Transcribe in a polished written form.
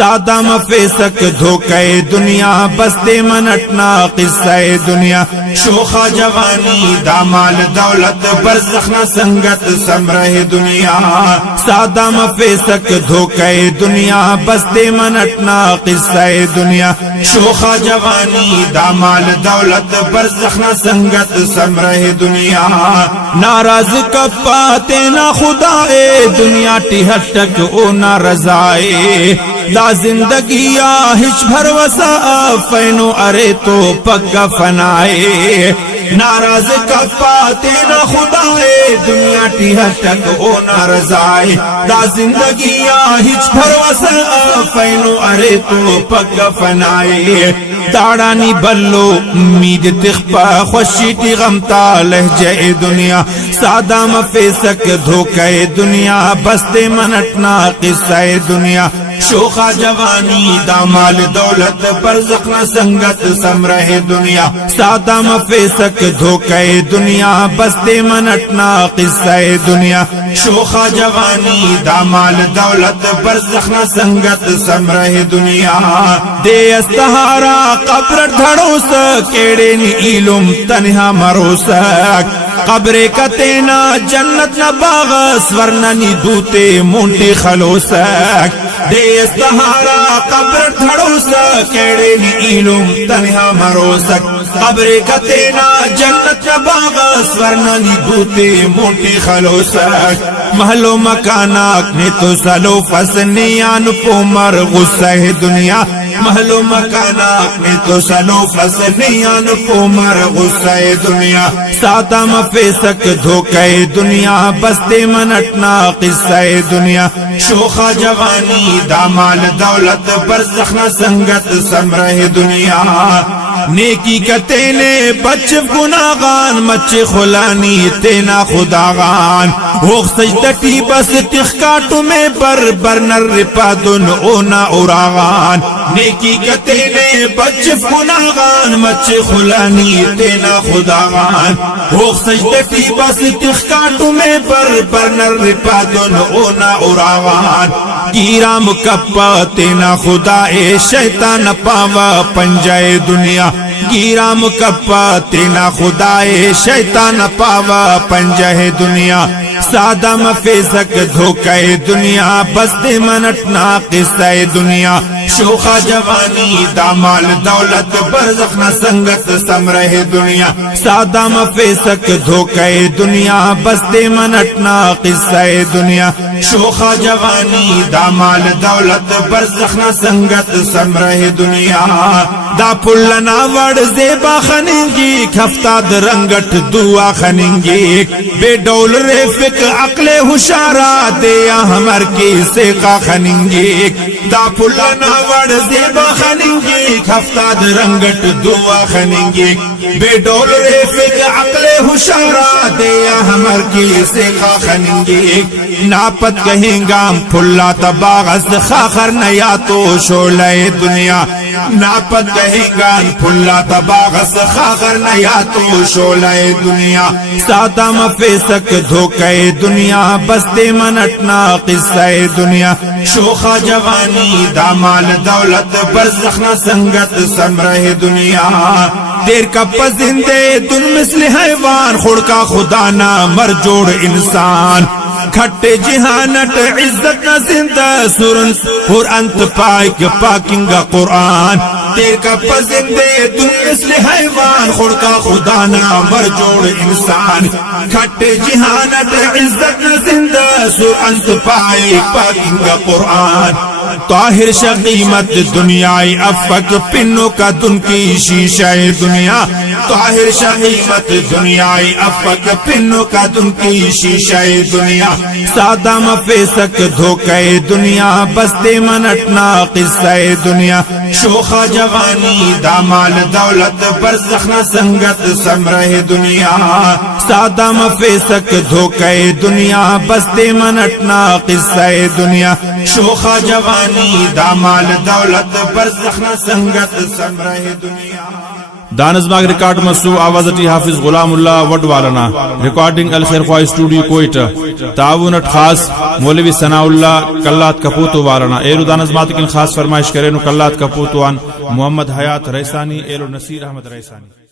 سادہ مفیسک دھوکے دنیا بستے منٹنا قصہ دنیا شوخا جوانی دامال دولت برزخ نہ سنگت سمرہ دنیا سادہ مفیسک دھوکے دنیا بستے منٹنا قصہ دنیا شوخا جوانی دامال دولت برزخ نہ سنگت سمرہ دنیا ناراض کپاتے نہ خدائے دنیا ٹھٹک او نہ رضائے دا زندگی آہش بھروسا فینو ارے تو پگا فنائے ناراض کپاتے نہ خدائے دنیا ٹھٹک او نہ رضائے دا زندگی آہش بھروسا فینو ارے تو پگا فنائے داڑانی بلو امید تخپا خوشی تی غمتا لہجے دنیا سادہ مفیسک دھوکے دنیا بستے منٹنا قصہ دنیا شوخا جوانی دامال دولت برزخ نہ سنگت سمرہ دنیا سادہ مفیسک دھوکے دنیا بستے منٹنا قصہ دنیا شوخا جوانی دامال دولت برزخ نہ سنگت سمرہ دنیا دے استہارا قبر دھڑوس کیڑے نی علم تنہا مروسک قبر کتینا جنت نہ باغ سورنا نی دوتے مونٹی خلوسک دے استہارا قبر دھڑوسک کیڑے نی علم تنہا مروسک قبر کتینا جنت نہ باغ سورنا نی دوتے مونٹی خلوسک محلو مکاناک نے تو سلو فسنیان پومر غصہ دنیا محلو مکاناک نے تو سلو فسنیان پومر غصہ دنیا سادہ مفیسک دھوکے دنیا بستے منٹنا قصہ دنیا شوخا جوانی دامال دولت برزخ نہ سنگت سمرہ دنیا نیکی کتینے بچ گناغان مچ خلانی تینا خداغان ہوخ سجدتی بس تخکاتو میں برنر رپادن اونا اوراغان نیکی کتینے بچ گناغان مچ خلانی تینا خداغان ہوخ سجدتی بس تخکاتو میں برنر رپادن اونا اوراغان گیرا مکپا تینا خدا اے شیطان پاوا پنجائے دنیا گیرا مکپا تینا خدا اے شیطان پاوا پنجائے دنیا سادہ مفیسک دھوکے دنیا بستے منٹنا قصہ دنیا شوخا جوانی دامال دولت برزخ نہ سنگت سمرہ دنیا سادہ مفیسک دھوکے دنیا بستے منٹنا قصہ دنیا شوخا جوانی دامال دولت برزخ نہ سنگت سمرہ دنیا دا پلنا وڑ زیبا خننگی کھفتاد رنگٹ دعا خننگی بے ڈول ریفک عقل ہوشارا دیا ہمر کی سیقا خننگی دا پلنا وڑ زیبا خننگی کھفتاد رنگٹ دعا خننگی بے ڈول ریفک عقل ہوشارا دیا ہمر کی سیقا خننگی ناپت کہیں گام پھلا تباغز خاخر نیا تو شولہ دنیا ناپت کہیں گام پھلا تباغز خاخر نیا تو شولہ دنیا سادہ مفیسک دھوکے دنیا بستے منٹنا قصہ دنیا شوخا جوانی دامال دولت برزخ نہ سنگت سمرہ دنیا دیر کا پزندے دن مثل حیوان خڑکا خدا نہ مر جوڑ انسان کھٹے جہانت عزت نہ زندہ سورن اور انت پاک پاکنگا قرآن دیر کا پزندے دن مثل حیوان خڑکا خدا نہ مر جوڑ انسان کھٹے جہانت عزت نہ زندہ سور انت پاک پاکنگا قرآن طاہر شقیمت دنیای افق پنوں کا دن کی شیشہ دنیا طاہر شقیمت دنیای افق پنوں کا دن کی شیشہ دنیا سادہ مفیسک دھوکے دنیا بستے منٹنا قصہ دنیا شوخا جوانی دامال دولت برزخ نہ سنگت سمرہ دنیا سادہ مفیسک دھوکے دنیا بستے منٹنا قصہ دنیا شوخا جوانی دامال دولت برزخ نہ سنگت سمرہ دنیا دانزباغ ریکارڈ مسو آوازتی حافظ غلام اللہ وڈ والنا ریکارڈنگ الخیر خواہ اسٹوڈیو کوئٹہ تعاونت خاص مولوی ثناء اللہ کلات کپوتو والنا ایرو دانزبات کن خاص فرمائش کرے نو کلات کپوتوان محمد حیات ریسانی ایرو نصیر احمد ریسانی.